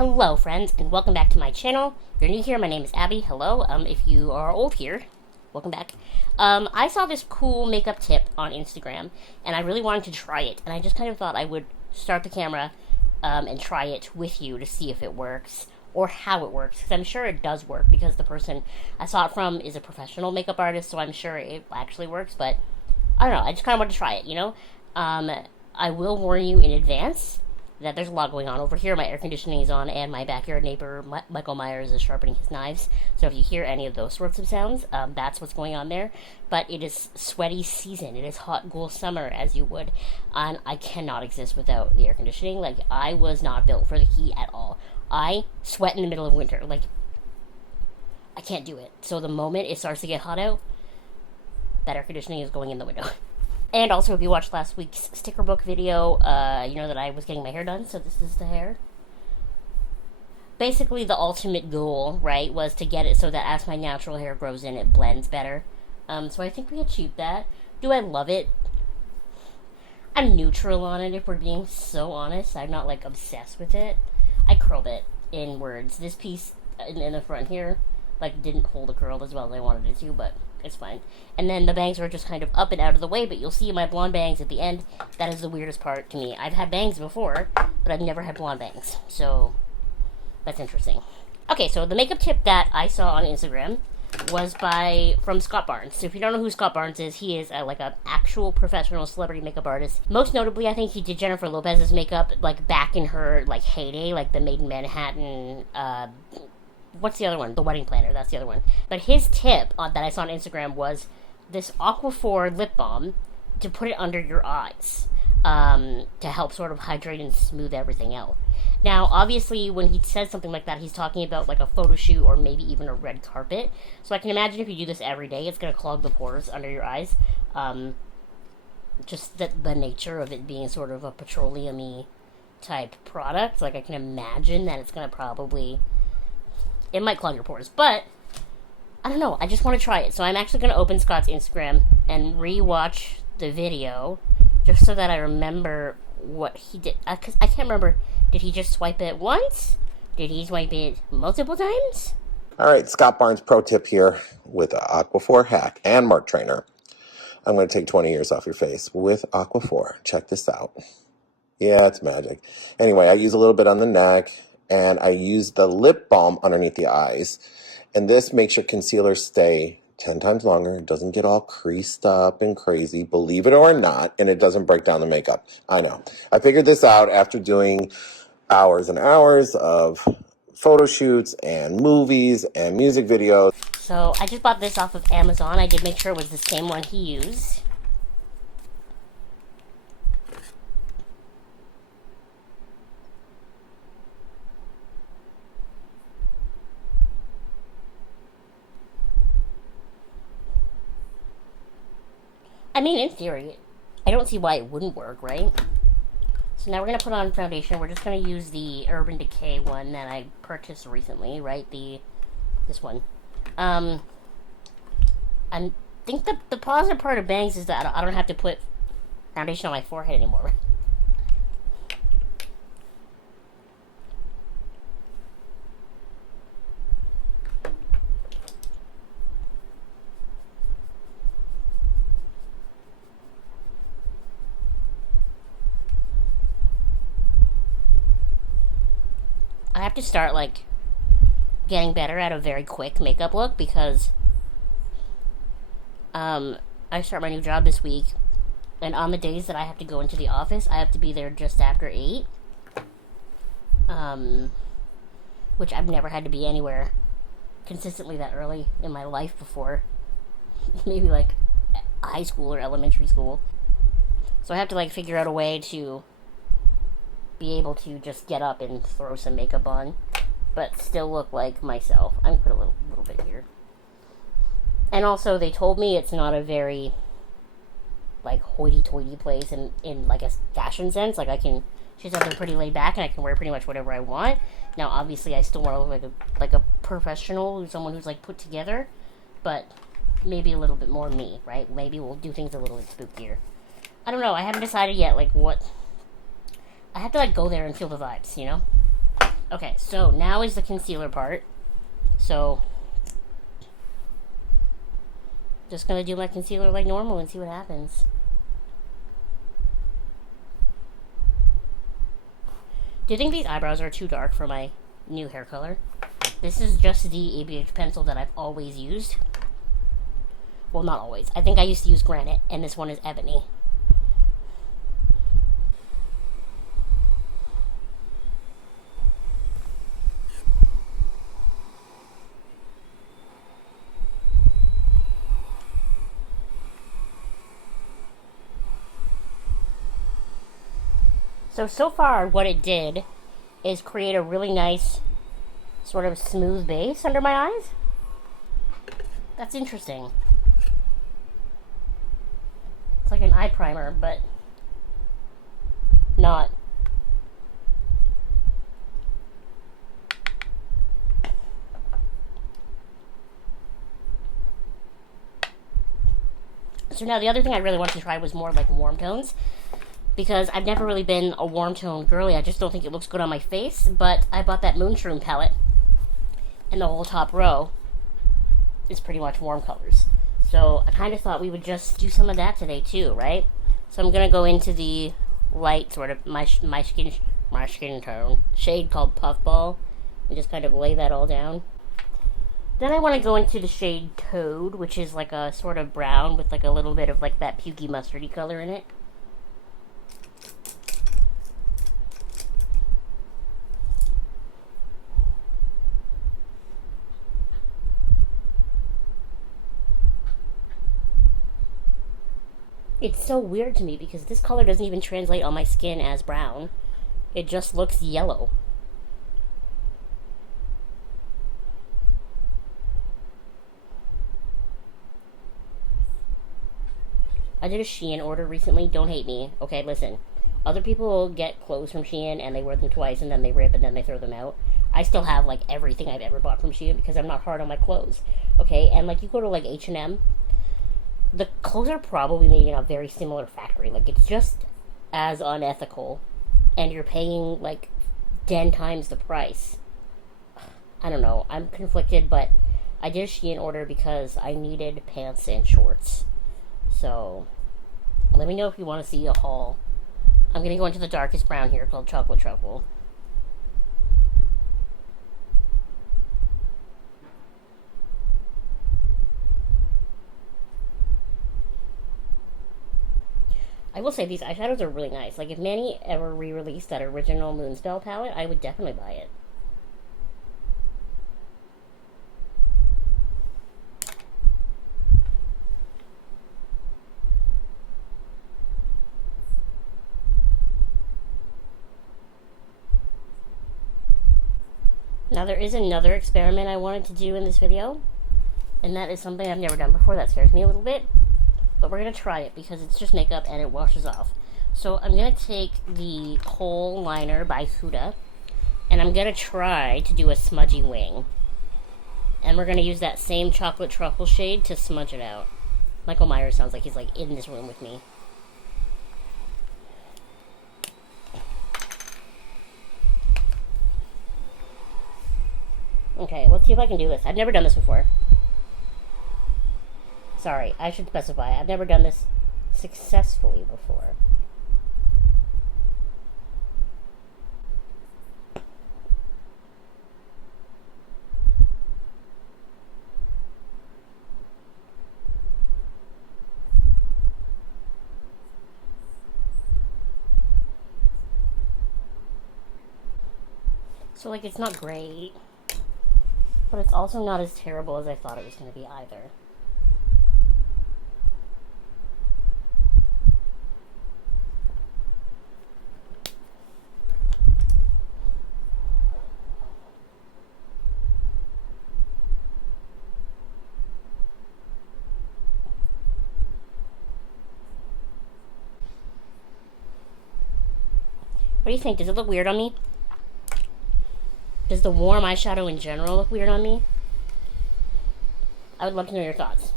Hello friends, and welcome back to my channel. If you're new here, my name is Abby. Hello. If you are old here, welcome back. I saw this cool makeup tip on Instagram, and I really wanted to try it, and I just kind of thought I would start the camera and try it with you to see if it works, or how it works, because I'm sure it does work, because the person I saw it from is a professional makeup artist, so I'm sure it actually works, but I don't know, I just kind of wanted to try it, you know? I will warn you in advance that there's a lot going on over here. My air conditioning is on, and my backyard neighbor, Michael Myers, is sharpening his knives. So if you hear any of those sorts of sounds, that's what's going on there. But it is sweaty season. It is hot, cool summer, as you would. And I cannot exist without the air conditioning. Like, I was not built for the heat at all. I sweat in the middle of winter. Like, I can't do it. So the moment it starts to get hot out, that air conditioning is going in the window. And also, if you watched last week's sticker book video, you know that I was getting my hair done, so this is the hair. Basically, the ultimate goal, right, was to get it so that as my natural hair grows in, it blends better. So I think we achieved that. Do I love it? I'm neutral on it, if we're being so honest. I'm not, like, obsessed with it. I curled it inwards. This piece in the front here, like, didn't hold a curl as well as I wanted it to, but it's fine. And then the bangs were just kind of up and out of the way, but you'll see my blonde bangs at the end. That is the weirdest part to me. I've had bangs before, but I've never had blonde bangs. So, that's interesting. Okay, so the makeup tip that I saw on Instagram was from Scott Barnes. So if you don't know who Scott Barnes is, he is like an actual professional celebrity makeup artist. Most notably, I think he did Jennifer Lopez's makeup, like, back in her, like, heyday, like the Made in Manhattan, what's the other one? The Wedding Planner, that's the other one. But his tip that I saw on Instagram was this Aquaphore lip balm to put it under your eyes to help sort of hydrate and smooth everything out. Now, obviously, when he says something like that, he's talking about like a photo shoot or maybe even a red carpet. So I can imagine if you do this every day, it's going to clog the pores under your eyes. Just the nature of it being sort of a petroleum-y type product. Like, I can imagine that it's going to probably... It might clog your pores, but I don't know. I just want to try it. So I'm actually going to open Scott's Instagram and re-watch the video just so that I remember what he did. Because I can't remember. Did he just swipe it once? Did he swipe it multiple times? All right, Scott Barnes pro tip here with Aquaphor hack and Mark Trainer. I'm going to take 20 years off your face with Aquaphor. Check this out. Yeah, it's magic. Anyway, I use a little bit on the neck, and I use the lip balm underneath the eyes. And this makes your concealer stay 10 times longer. It doesn't get all creased up and crazy, believe it or not, and it doesn't break down the makeup. I know. I figured this out after doing hours and hours of photo shoots and movies and music videos. So I just bought this off of Amazon. I did make sure it was the same one he used. I mean, in theory, I don't see why it wouldn't work, right? So now we're going to put on foundation. We're just going to use the Urban Decay one that I purchased recently, right? This one. I think the positive part of bangs is that I don't have to put foundation on my forehead anymore. I have to start, like, getting better at a very quick makeup look because I start my new job this week, and on the days that I have to go into the office, I have to be there just after 8, which I've never had to be anywhere consistently that early in my life before. Maybe, like, high school or elementary school. So I have to, like, figure out a way to be able to just get up and throw some makeup on, but still look like myself. I'm gonna put a little bit here. And also, they told me it's not a very, like, hoity-toity place in like, a fashion sense. Like, I can choose something pretty laid back, and I can wear pretty much whatever I want. Now, obviously, I still want to look like a professional, someone who's, like, put together, but maybe a little bit more me, right? Maybe we'll do things a little bit spookier. I don't know. I haven't decided yet, like, what... I have to, like, go there and feel the vibes, you know? Okay, so now is the concealer part. So, just gonna do my concealer like normal and see what happens. Do you think these eyebrows are too dark for my new hair color? This is just the ABH pencil that I've always used. Well, not always. I think I used to use Granite, and this one is Ebony. So far, what it did is create a really nice, sort of smooth base under my eyes. That's interesting. It's like an eye primer, but not. So now the other thing I really wanted to try was more like warm tones, because I've never really been a warm tone girly. I just don't think it looks good on my face, but I bought that Moonshroom palette, and the whole top row is pretty much warm colors. So I kind of thought we would just do some of that today too, right? So I'm going to go into the light, sort of my skin tone shade called Puffball, and just kind of lay that all down. Then I want to go into the shade Toad, which is like a sort of brown with like a little bit of like that pukey mustardy color in it. It's so weird to me because this color doesn't even translate on my skin as brown. It just looks yellow. I did a Shein order recently. Don't hate me. Okay, listen. Other people get clothes from Shein and they wear them twice and then they rip and then they throw them out. I still have like everything I've ever bought from Shein because I'm not hard on my clothes. Okay, and like you go to like H&M, the clothes are probably made in a very similar factory. Like, it's just as unethical. And you're paying, like, 10 times the price. I don't know. I'm conflicted, but I did a Shein order because I needed pants and shorts. So, let me know if you want to see a haul. I'm going to go into the darkest brown here called Chocolate Truffle. I will say these eyeshadows are really nice. Like, if Manny ever re-released that original Moonspell palette, I would definitely buy it. Now, there is another experiment I wanted to do in this video, and that is something I've never done before. That scares me a little bit. But we're going to try it because it's just makeup and it washes off. So I'm going to take the Kohl liner by Huda, and I'm going to try to do a smudgy wing. And we're going to use that same Chocolate Truffle shade to smudge it out. Michael Myers sounds like he's like in this room with me. Okay, let's see if I can do this. I've never done this before. Sorry, I should specify. I've never done this successfully before. So, like, it's not great, but it's also not as terrible as I thought it was going to be either. What do you think? Does it look weird on me? Does the warm eyeshadow in general look weird on me? I would love to know your thoughts.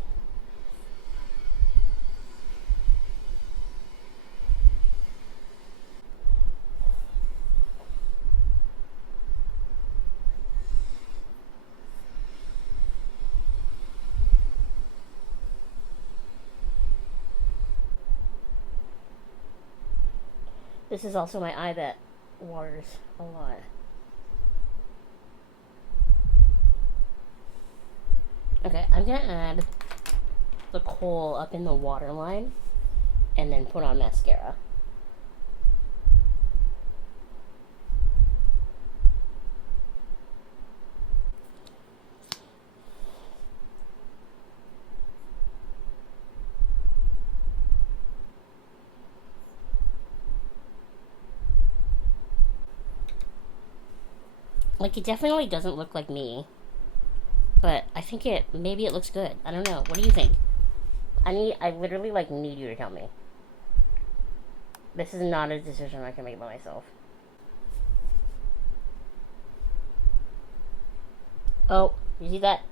This is also my eye that waters a lot. Okay, I'm gonna add the Kohl up in the waterline and then put on mascara. Like, it definitely doesn't look like me, but I think maybe it looks good. I don't know. What do you think? I literally, like, need you to tell me. This is not a decision I can make by myself. Oh, you see that?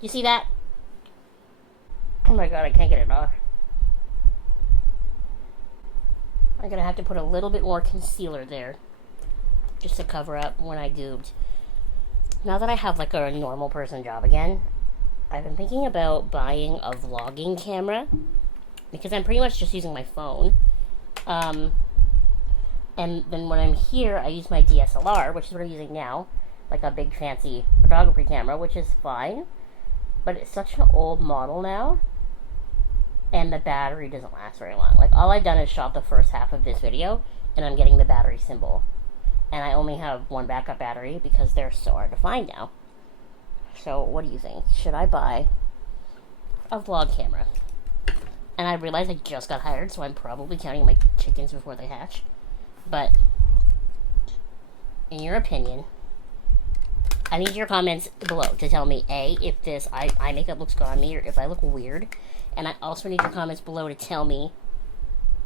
You see that? Oh my god, I can't get it off. I'm gonna have to put a little bit more concealer there, just to cover up when I goobed. Now that I have, like, a normal person job again, I've been thinking about buying a vlogging camera, because I'm pretty much just using my phone. And then when I'm here, I use my DSLR, which is what I'm using now, like a big fancy photography camera, which is fine, but it's such an old model now, and the battery doesn't last very long. Like, all I've done is shot the first half of this video, and I'm getting the battery symbol. And I only have one backup battery because they're so hard to find now. So, what do you think? Should I buy a vlog camera? And I realize I just got hired, so I'm probably counting my chickens before they hatch. But, in your opinion, I need your comments below to tell me, A, if this eye makeup looks good on me, or if I look weird. And I also need your comments below to tell me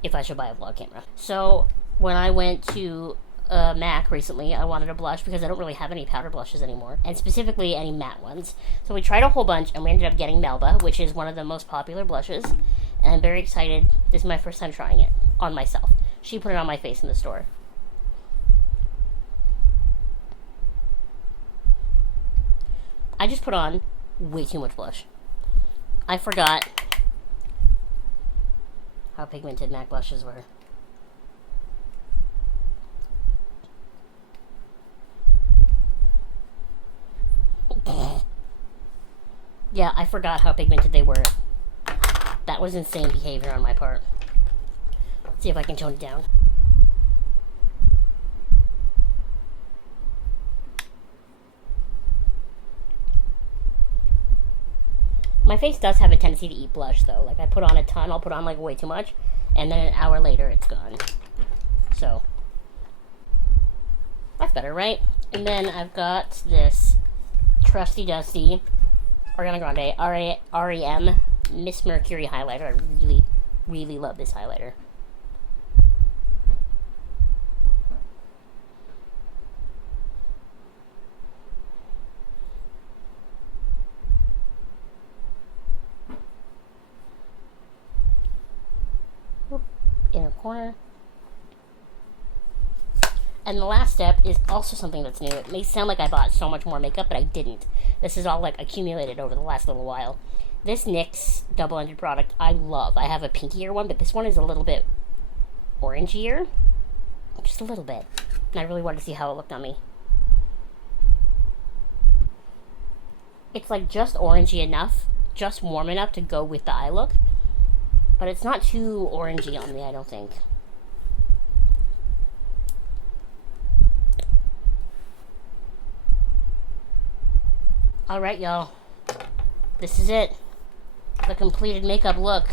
if I should buy a vlog camera. So, when I went to MAC recently, I wanted a blush because I don't really have any powder blushes anymore, and specifically any matte ones. So we tried a whole bunch, and we ended up getting Melba, which is one of the most popular blushes, and I'm very excited. This is my first time trying it on myself. She put it on my face in the store. I just put on way too much blush. I forgot how pigmented MAC blushes were. Yeah, I forgot how pigmented they were. That was insane behavior on my part. Let's see if I can tone it down. My face does have a tendency to eat blush, though. Like, I put on a ton, I'll put on, like, way too much, and then an hour later, it's gone. So, that's better, right? And then I've got this trusty dusty Ariana Grande REM Miss Mercury highlighter. I really, really love this highlighter. Inner corner. And the last step is also something that's new. It may sound like I bought so much more makeup, but I didn't. This is all, like, accumulated over the last little while. This NYX double-ended product I love. I have a pinkier one, but this one is a little bit orangier. Just a little bit. And I really wanted to see how it looked on me. It's, like, just orangey enough, just warm enough to go with the eye look. But it's not too orangey on me, I don't think. Alright, y'all. This is it. The completed makeup look.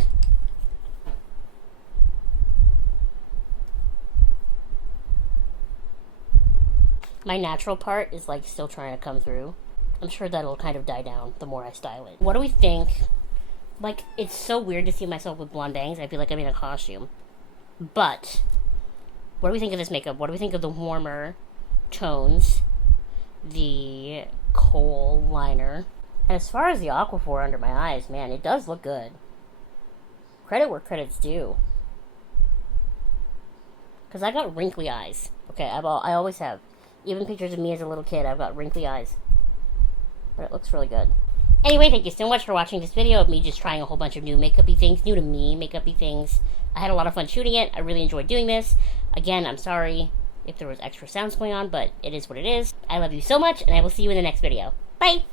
My natural part is, like, still trying to come through. I'm sure that'll kind of die down the more I style it. What do we think? Like, it's so weird to see myself with blonde bangs. I feel like I'm in a costume. But, what do we think of this makeup? What do we think of the warmer tones? The Kohl liner. And as far as the Aquaphor under my eyes, man, it does look good. Credit where credit's due. Because I got wrinkly eyes. Okay, I always have. Even pictures of me as a little kid, I've got wrinkly eyes. But it looks really good. Anyway, thank you so much for watching this video of me just trying a whole bunch of new makeup-y things. New to me makeup-y things. I had a lot of fun shooting it. I really enjoyed doing this. Again, I'm sorry if there was extra sounds going on, but it is what it is. I love you so much, and I will see you in the next video. Bye!